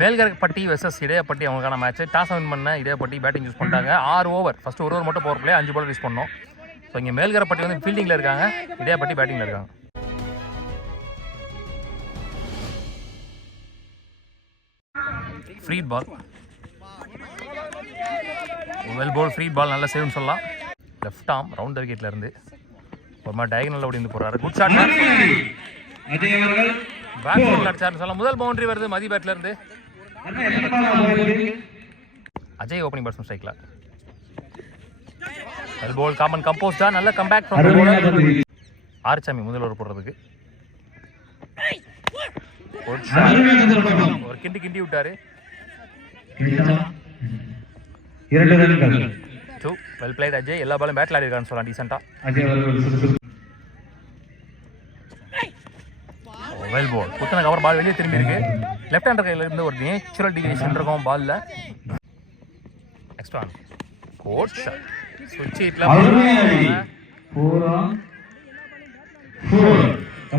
Melkarappatti versus Idaiyapatti அவங்களுக்கான match. Toss win பண்ண Idaiyapatti batting use பண்ணிட்டாங்க. 6 ஓவர். ஃபர்ஸ்ட் ஒரு ஓவர் மட்டும் பவர் பிளே, 5 பால் யூஸ் பண்ணோம். ஸோ இங்கே மேல்கரப்பட்டி வந்து ஃபீல்டிங்கில் இருக்காங்க, இடையப்பட்டி பேட்டிங்கில் இருக்காங்க. Free ball, well bowl free ball, நல்ல சேவ்னு சொல்லலாம். லெஃப்ட் ஆர்ம் ரவுண்ட் த விக்கெட்ல இருந்து ஒரு மாதிரி டயகனல் அப்படி இருந்து போறாரு. குட் ஷாட், பேக் ஃபுல் அடிச்சாருன்னு சொல்லலாம். முதல் பவுண்டரி வருது மதி பேட்ல இருந்து. அஜய் ஓப்பனிங் பேட்ஸ்மேன் ஸ்ட்ரைக்ல. வெல் போல் காமன் கம்போஸ்டா, நல்ல கம்பேக் ஃப்ரம் ஆர்ச்சாமி முதல் ஓவர் போடுறதுக்கு. ஒரு கிண்டி விட்டாரு. 2 ரன்கள். 2 வெல் பிளேட் அஜய். எல்லா பாலும் பேட்ல ஆடி இருக்கான்னு சொல்லலாம் டீசெண்டா. வெல் போல் குத்தன கவர், பால் வெளியே திரும்பி இருக்கு. லெஃப்ட் ஹேண்டர் கையில இருந்து ஒரு நேச்சுரல் டிவியேஷன் இருக்கும் பால்ல. நெக்ஸ்ட் ஒன் கோட் ஷாட், ஸ்விட்ச் ஹிட்ல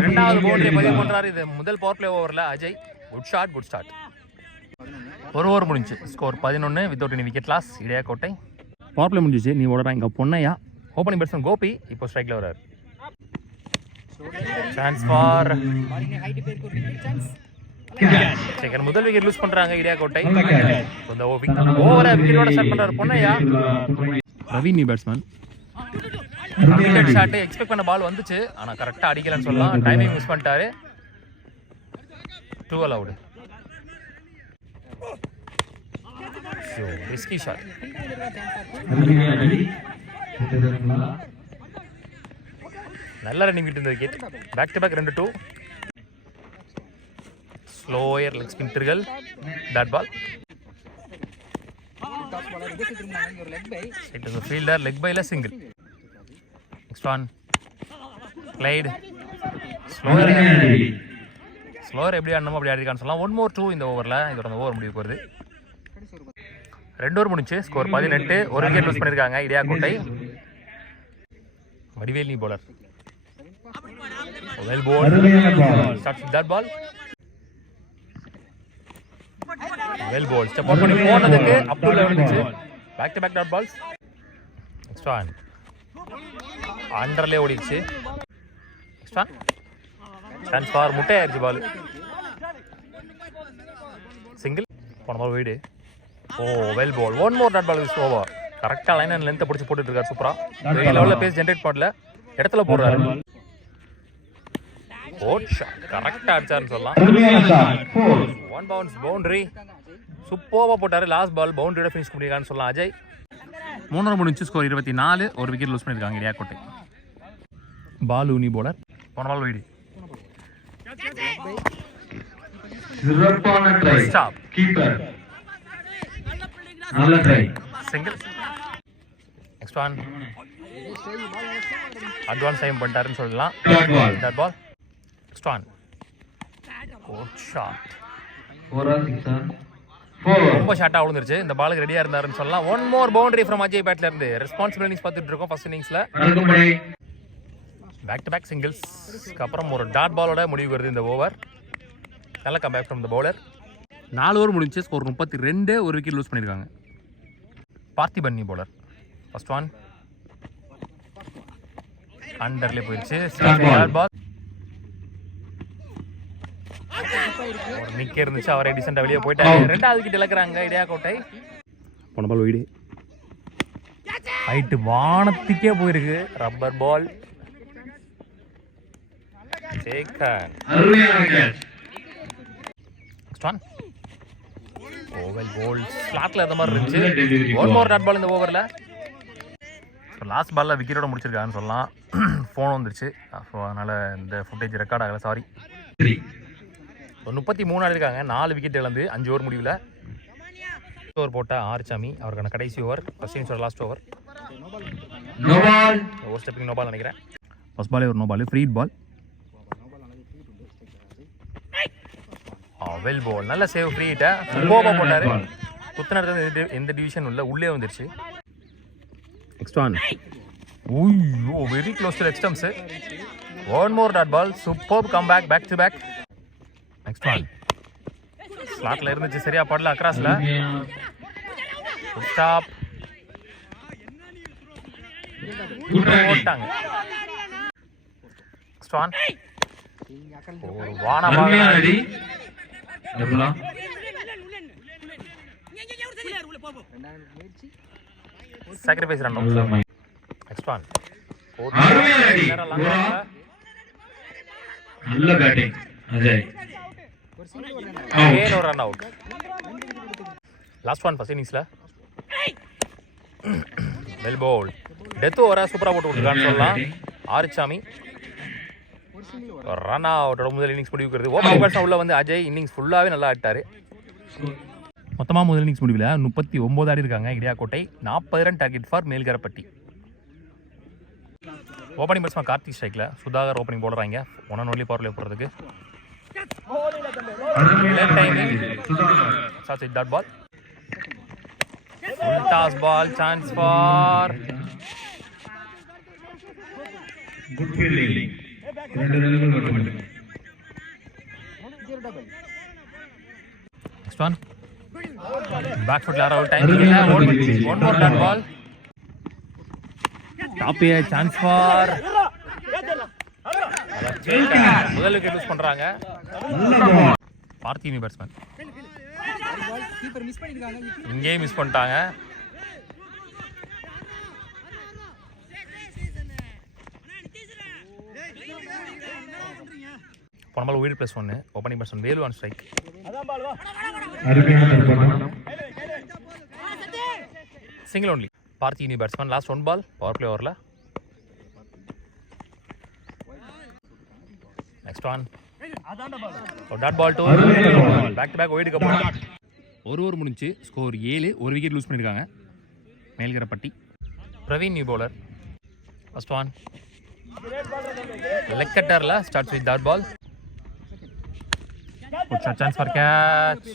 இரண்டாவது பவுண்டரி பதிவு பண்றாரு. இது முதல் பவர் பிளே ஓவர்ல Ajay. Good shot, good start. ஒரு ஓவர் முடிஞ்சு. Score 11 without any wicket loss. இடையக்கோட்டை பவர் பிளே முடிஞ்சிச்சு. நீ ஓடுறா இங்க பொன்னையா. ஓப்பனிங் பேட்ஸ்மேன் கோபி இப்போ ஸ்ட்ரைக்ல வராரு. Chance for second. முதல் விக்கெட் லூஸ் பண்றாங்க இடையக்கோட்டை. இந்த ஓவரை விக்கெட்டோட ஸ்டார்ட் பண்றாரு பொன்னையா. ரவி நீ பேட்ஸ்மேன். விக்கெட் ஷாட் எக்ஸ்பெக்ட் பண்ண பால் வந்துச்சு, ஆனா கரெக்டா அடிக்கலன்னு சொல்லலாம். டைமிங் மிஸ் பண்ணிட்டாரு. 2 allowed. Risky shot. நல்ல ரன்னிங் விட்டு இந்த wicket. Back to back 2-2. Slower leg spin திருகல். Dot ball. It is a fielder leg by la single. Next one played slower எப்படி ஆடணுமோ அப்படி ஆடிருக்கான்னு சொல்லலாம். 1 more 2 இந்த ஓவரில். இதோட அந்த ஓவர் முடிவுக்கு வருது. 2 ஓவர் முடிச்சு. ஸ்கோர் 18. ஒரு விக்கெட் லூஸ் பண்ணியிருக்காங்க இடையாக்கோட்டை. வடிவேல் நீ bowler. Well bowl starts with that ball. Well bowl step out பண்ணி போனதுக்கு அப்துல்லா வந்துச்சு. Back to back dot balls. Next one அண்டர்லே ஓடிடுச்சு. நெக்ஸ்ட் ஒன் சான்ஸ் ஃபார் முட்டை ஆயிடுச்சு பால். சிங்கிள் போன பால் வீடு. Oh well ball. 1 more dot ball is over. கரெக்டாக லைன் அண்ட் லென்த்தை பிடிச்சி போட்டுட்டு இருக்காரு. சூப்பரா பெரிய லெவலில் பேஸ் ஜென்ரேட் பண்ணல, இடத்துல போடுறாரு. ஓட் ஷாட் கரெக்டாக அடிச்சாருன்னு சொல்லலாம். 1 bounce பவுண்டரி சூப்பராக போட்டாரு. லாஸ்ட் பால் பவுண்டரியோட ஃபினிஷ் பண்ணியிருக்கான்னு சொல்லலாம் அஜய். 3 ஓவர் முடிஞ்சு. ஸ்கோர் 24. ஒரு விக்கெட் லூஸ் பண்ணியிருக்காங்க இடையாக்கோட்டை. பாலு நீ பவுலர். போன பால் வீடு. ஸ்டாப் கீப்பர் நல்ல try. Single. Next one advance time பண்ணிட்டாருன்னு சொல்லலாம். Dot ball. Next one good shot. ரொம்ப ஷார்ட்டாக விழுந்துருச்சு. இந்த பாலுக்கு ரெடியாக இருந்தாருன்னு சொல்லலாம். 1 more பவுண்டரி ஃப்ரம் அஜய் பேட்ல இருந்து. ரெஸ்பான்சிபிலிட்டிஸ் பார்த்துட்டு இருக்கோம் ஃபர்ஸ்ட் இன்னிங்ஸ்ல. பேக் டு பேக் சிங்கிள்ஸ்க்கு அப்புறம் ஒரு டாட் பாலோட முடிவு வருது இந்த ஓவர். நல்ல comeback from the bowler. 4 over முடிஞ்சு. ஸ்கோர் 32. ஒரு விக்கெட் லூஸ் பண்ணியிருக்காங்க. பார்த்திபன் நீ பவுலர். ஃபர்ஸ்ட் ஒன் அண்டர்லேயே போயிடுச்சு. Dot ball. ஒரு நிக்க இருந்துச்சு, அவரே டிசென்டா வெளியே போயிட்டாரு. 2வது விக்கெட் இழக்கிறாங்க இடையாக்கோட்டை. போன பால் வீடு. ஹைட் வானத்துக்கே போயிருக்கு. ரப்பர் பால். ஓவல் போல் ஸ்லாட்ல அந்த மாதிரி இருந்துச்சு. 1 more டாட் பால் இந்த ஓவரில். லாஸ்ட் பாலில் விக்கெட்டோட முடிச்சிருக்காங்கன்னு சொல்லலாம். ஃபோன் வந்துருச்சு, அதனால இந்த ஃபுட்டேஜ் ரெக்கார்ட் ஆகலை, சாரி. 33 ஆடிருக்காங்க. 4 விக்கெட் இழந்து 5 ஓவர் முடிவில். ஓவர் போட்ட ஆர்ச்சாமி அவருக்கான கடைசி ஓவர். ஃபர்ஸ்ட் இன்னிங்ஸோட last over. Over stepping no ball நினைக்கிறேன். ஃபர்ஸ்ட் பாலே ஒரு no ball. Free ball. Well ball. நல்ல சேவ். ஃப்ரீ ஹிட்டை சூப்பராக போட்டார். குத்துன இடத்துல எந்த டிவிஷன் உள்ள உள்ளே வந்துருச்சு. Next one. Oh very close to எக்ஸ்டம்ஸ். 1 more dot ball. Super comeback. Back to back. Next one ஸ்லாட்ல இருந்துச்சு, சரியா படல. அக்ராஸ்ல ஸ்டாப் போட்டாங்க. ஸ்டான் ஒரு வானமாக சாக்ரிஃபைஸ் ரன். நெக்ஸ்ட் ஒன் நல்ல பேட்டிங் அஜய். ஒரு run out. Last one first இன்னிங்ஸ்ல வெல் பவுல். டெத் ஓவரா சூப்பரா போட்டு விட்டுருக்கான்னு சொல்லலாம். ஆறுச்சாமி ரன் அவுட்டோட முதல் இன்னிங்ஸ் முடிவுக்கிறது. ஓப்பனிங் பேட்ஸ்மேன் உள்ள வந்து அஜய் இன்னிங்ஸ் ஃபுல்லாவே நல்லா ஆட்டாரு. மொத்தமாக முதல் இன்னிங்ஸ் முடிவில் 39 ஆடி இருக்காங்க Idiyakottai. 40 run target for Melkarapatti. Opening batsman Karthik ஸ்ட்ரைக்கில், சுதாகர் ஓப்பனிங் போடுறாங்க 1 ஒன்லி பவர் பிளே போடுறதுக்கு. Dot ball, toss ball, chance for good fielding. 2 ரன்கள் மட்டுமே. நெக்ஸ்ட் ஒன் பேக் ஃபுட்ல அவுட். டைம் இல்ல. One more dot ball. Top a chance for முதல் விக்கெட் லூஸ் பண்றாங்க. பார்த்திவனி பேட்ஸ்மேன் இங்கேயும் மிஸ் பண்ணிட்டாங்க. போனபால் வீடு plus 1. Opening batsman Velu on strike. Single only. பார்த்திவனி batsman last 1 ball power play ஓவரில். Next one dot ball to back to back ஒயிடுக்கு அப்புறம் ஒரு ஓவர் முடிஞ்சு ஸ்கோர் 7. ஒரு விக்கெட் லூஸ் பண்ணியிருக்காங்க Melkarappatti. Praveen new bowler. First one leg கட்டரில் starts with dot ball. Chance for catch.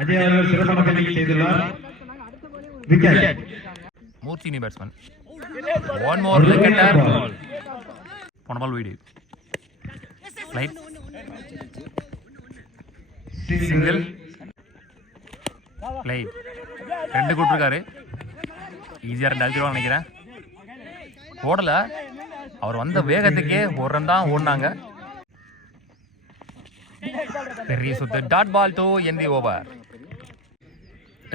Ajay அவர்கள் சிறப்பான பணியை செய்துள்ளார். Wicket. Murthy new batsman. One more leg cutter. போன பால் வீடு லைட் சிங்கிள் லைட் 2 கூட்டிருக்காரு. ஈஸியாக 2 அழுத்திடுவாங்க நினைக்கிறேன். ஓடல. அவர் வந்த வேகத்துக்கே ஒரு ரன் தான் ஓடினாங்க. பெரிய சுத்து. Dot ball to end the over.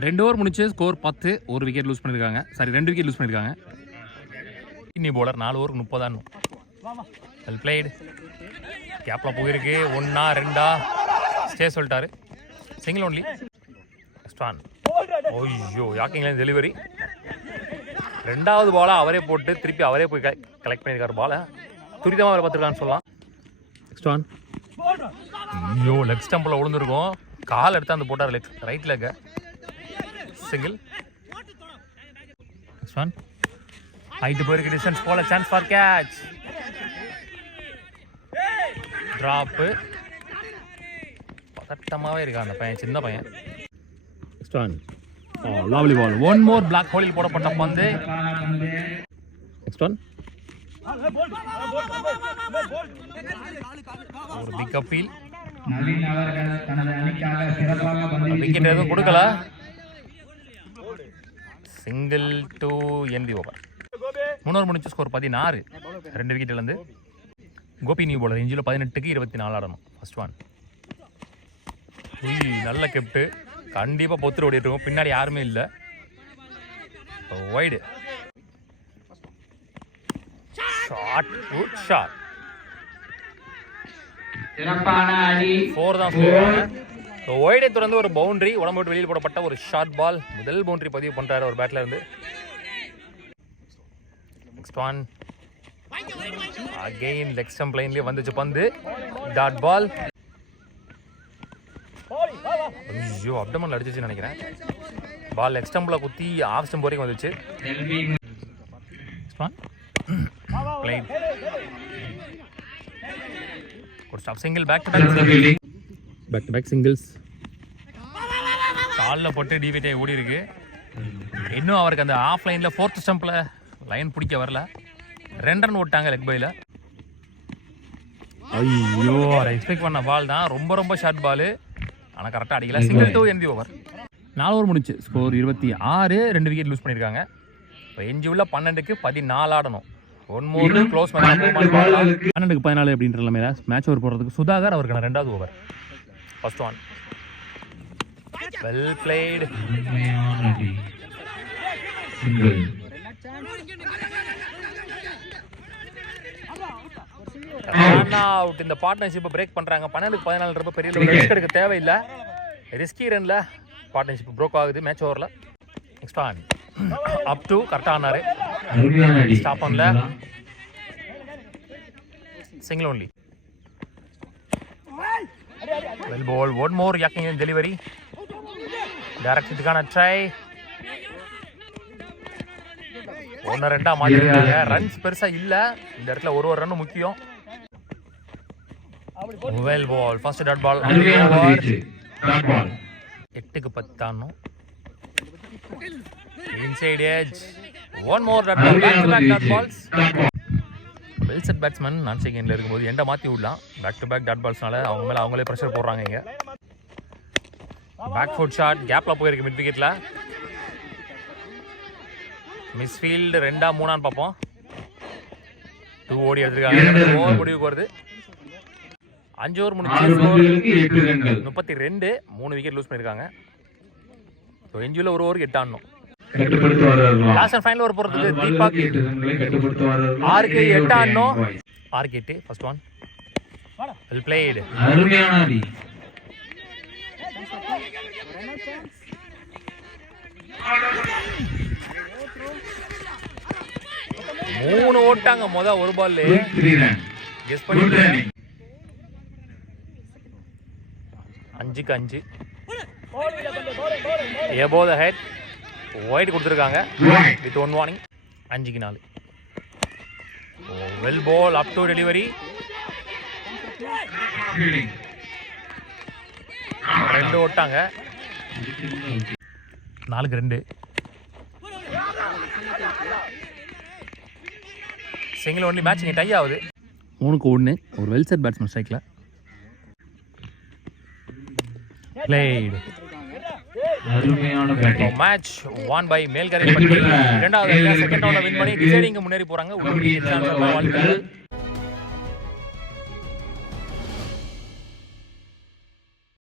2 over முடிச்சு ஸ்கோர் 10. ஒரு விக்கெட் லூஸ் பண்ணியிருக்காங்க. சாரி 2 விக்கெட் லூஸ் பண்ணியிருக்காங்க. இன்னி போலர் 4 ஓவருக்கு 30 தான். Well played. கேப்பில் போயிருக்கு. 1 2 ஸ்டே சொல்லிட்டாரு. Single only. ஸ்டான் ஓய்யோ யாக்கிங்லேருந்து டெலிவரி. 2வது பாலை அவரே போட்டு திருப்பி அவரே போய் கலெக்ட் பண்ணியிருக்காரு. பாலை துரிதமாக அவரை பார்த்துருக்கான்னு சொல்லலாம். ஸ்டான் ஐயோ லெக் ஸ்டம்பில் விழுந்துருக்கும். கால் எடுத்து அந்த போட்டார் ரைட் லெக். சிங்கிள். ஸ்டான் ஹைட்டு போயிருக்கு. டிஸ்டன்ஸ் போல. Chance for catch. ட்ராப்பு. பதட்டமாகவே இருக்கான் அந்த பையன், சின்ன பையன். ஸ்டான் லவ்லி பால். 1 மோர் பிளாக் ஹோலில் போடப்பட்ட பந்து. நெக்ஸ்ட் ஒன் ஒரு பிக் அப்பீல். விக்கெட் எதுவும் கொடுக்கல. Single to end the over. 3 over முடிச்சு ஸ்கோர் 16. 2 விக்கெட் இழந்து. Gopi new bowler. இஞ்சில் 18க்கு 24 ஆடணும். ஃபர்ஸ்ட் ஒன் நல்ல கெப்டு. கண்டிப்பாக பொத்துரு ஓடிட்டு இருக்கும். பின்னாடி யாருமே இல்லை. Wide shot. Good shot. 4 தான் சொல்லுவாங்க. வைடை தொடர்ந்து ஒரு பவுண்டரி. உடம்பு விட்டு வெளியில் போடப்பட்ட ஒரு ஷார்ட் பால். முதல் பவுண்டரி பதிவு பண்றாரு ஒரு பேட்ல இருந்து. Next one again leg stump லைன்லயே வந்துச்சு பந்து. Dot ball. ஐயோ அப்டமன்ல அடிச்சிச்சு நினைக்கிறேன். பால் லெக் ஸ்டம்ப்ல குத்தி ஆஃப் ஸ்டம்ப் வரைக்கும் வந்துச்சு. பிளேன் ஒரு stop. Single. Back to back singles. காலில் போட்டு டிவிட்டே ஓடி இருக்கு. இன்னும் அவருக்கு அந்த ஆஃப் லைன்ல 4th ஸ்டம்பில் லைன் பிடிக்க வரல. 2 ரன் ஓட்டாங்க லெக் பைல. ஐயோ எக்ஸ்பெக்ட் பண்ண பால் தான், ரொம்ப ரொம்ப ஷார்ட் பால், ஆனால் கரெக்டாக அடிக்கல. சிங்கிள் 2 எந்த ஓவர். 4 ஓவர் முடிச்சு, ஸ்கோர் 26, 2 விக்கெட் லூஸ் பண்ணியிருக்காங்க. இப்போ எஞ்சி உள்ள 12க்கு 14 ஆடணும். ஒன் மோர் க்ளோஸ் 12க்கு 14 அப்படின்ற நிலைமையில மேட்ச் ஓவர் போடுறதுக்கு சுதாகர் அவருக்கான 2வது over. First one well blade. Out. இந்த பார்ட்னர்ஷிப்பை பிரேக் பண்றாங்க. 12க்கு 14 ரொம்ப பெரிய ரிஸ்க் எடுக்க தேவையில்லை. ரிஸ்கி ரன்ல பார்ட்னர்ஷிப் ப்ரோக் ஆகுது மேட்ச் ஓவரில். நெக்ஸ்ட் ஆன் அப் டு கரெக்டாக ஆனாரு, ஸ்டாப் பண்ணல, single only. Well ball, one more yorking delivery, டைரக்ஷனுக்கான ட்ரை. 1-2 மாத்திருக்காங்க. ரன்ஸ் பெருசா இல்ல இந்த இடத்துல, ஒரு ரன் முக்கியம். Well ball, first dot ball, 8க்கு 10 ஆனோம். Inside edge, one more dot ball, back to back dot balls. Well set batsman நான் செகண்ட்ல இருக்கும்போது எண்டை மாற்றி விடலாம். பேக் டு பேக் டாட் பால்ஸ்னால அவங்க மேலே அவங்களே ப்ரெஷர் போடுறாங்க. இங்கே பேக் ஃபுட் ஷாட் கேப்பில் போயிருக்கு மிட் விக்கெட்டில். மிஸ்ஃபீல்டு 2ஆ 3ஆன்னு பார்ப்போம். 2 ஓடி எடுத்துருக்காங்க. ஓவர் முடிவுக்கு வருது. 5 ஓவர் முடிச்சு 32, 3 விக்கெட் லூஸ் பண்ணியிருக்காங்க. ஸோ எஞ்சியில் ஒரு ஓவருக்கு 8 ஆடணும். லாஸ்ட் அண்ட் ஃபைனல் ஓவர் போகிறதுக்கு தீபக் 6க்கு 8 ஆடணும். 6க்கு 8. First one well played. மூணு ஓட்டாங்க ஒரு பால். கெஸ் பண்ணி 5க்கு 5. above the head wide கொடுத்திருக்காங்க with one warning. 5க்கு 4. well ball up to delivery. 2 ஓட்டாங்க. 4க்கு 2. Single only. மேட்ச் இங்கே டை ஆகுது. 3க்கு 1. ஒரு வெல் செட் பேட்ஸ்மேன் ஸ்ட்ரைக்ல played. Match won by Melkaraipatti. இரண்டாவது செகண்ட் ரவுண்ட்ல வின் பண்ணி டிசைடிங் முன்னேறி போறாங்க.